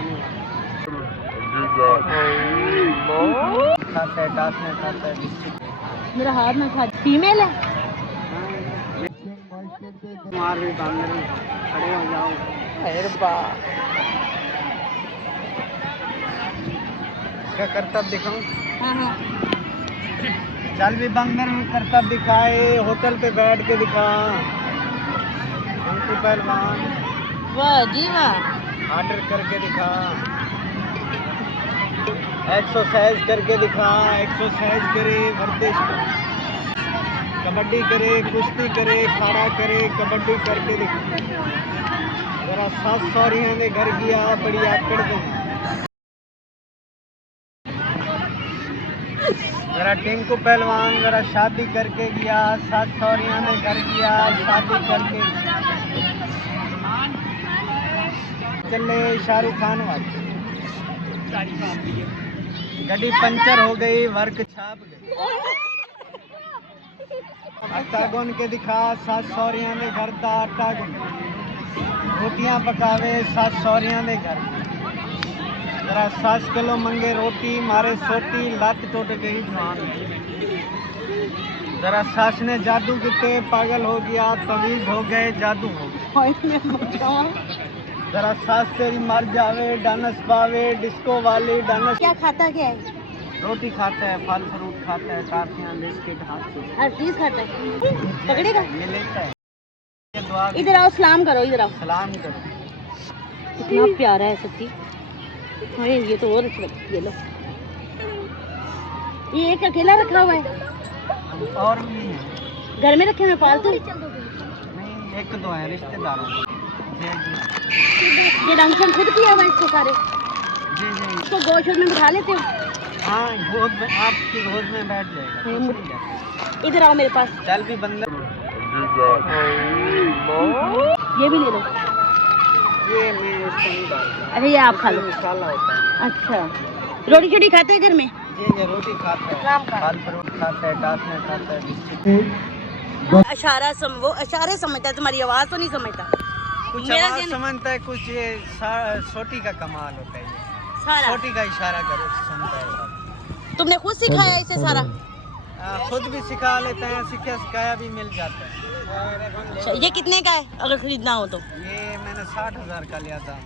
खाने खाता है, टास में खाता है, बिस्किट। मेरा हाथ में खा। फीमेल है? मार भी बांदर खड़े हो जाओ। अरे बा इसका करतब दिखाऊं? हाँ हाँ। चल भी बंदर में करतब दिखाए, होटल पे बैठ के दिखा। अंकु पहलवान वाह जी वाह। ऑर्डर करके दिखा, एक्सरसाइज करके दिखा, एक्सरसाइज करे, वर्जिश करे, कबड्डी करे, कुश्ती करे, खाड़ा करे, कबड्डी करके दिखा। जरा सास सौरियां ने घर गया, बड़ी आकड़ दे। जरा टिंकू पहलवान जरा शादी करके गया, सास सौरियां ने घर गया, शादी करके चले शाहरुख खान वाली। गड्डी पंचर हो गई, वर्क छाप गई। आटा गुन के दिखा, सास सौरियां ने घर दा आटा गुन। रोटियां पकावे, सास सौरियां ने घर। जरा 7 किलो मंगे रोटी, मारे सोटी, लत टूट गई जवान। जरा सास ने जादू किते, पागल हो गया, तवीज हो गए, जादू हो गया। जरा सास तेरी मर जावे, डांस पावे, डिस्को वाली डांस। क्या खाता क्या है? रोटी खाता है, फल फ्रूट खाता है, टाफियाँ बिस्किट हाथ से हर चीज खाता है। पकड़ेगा? ये लेता है। ये दुआ इधर आओ, सलाम करो, इधर आओ। सलाम करो। कितना प्यारा है सच्ची। अरे ये तो और अच्छा लगता है। ये लो, ये एक अकेला रखा हुआ है? और भी है घर में रखे हुए पालतू? नहीं, एक दो है रिश्तेदारों में। जी जी ये रंग संग खुद किया हुआ है इसको सारे? जी जी। इसको गोश्त में बिठा लेते हो? हाँ, गोद में, आपकी गोद में बैठ जाएगा। इधर आओ मेरे पास। चल भी बंदर। ये भी ले लो। ये मैं इसको नहीं डालता। अरे ये आप खा लो। मसाला होता है। अच्छा, रोटी छोटी खाते हैं घर में? जी जी, रोटी खाता है, फल फ्रूट खाता है, टास में खाता है, बिस्किट। इशारा वो इशारे समझता है, तुम्हारी आवाज तो नहीं समझता। कुछ मेरा आवाज ज़हन- समझता है, कुछ ये छोटी का कमाल होता है। ये सारा छोटी का इशारा करो सुनता है सब। तुमने खुद सिखाया इसे सारा? खुद भी सिखा लेते हैं, सिखाया भी मिल जाता है। अच्छा, ये कितने का है अगर खरीदना हो तो? ये मैंने 60,000 का लिया था।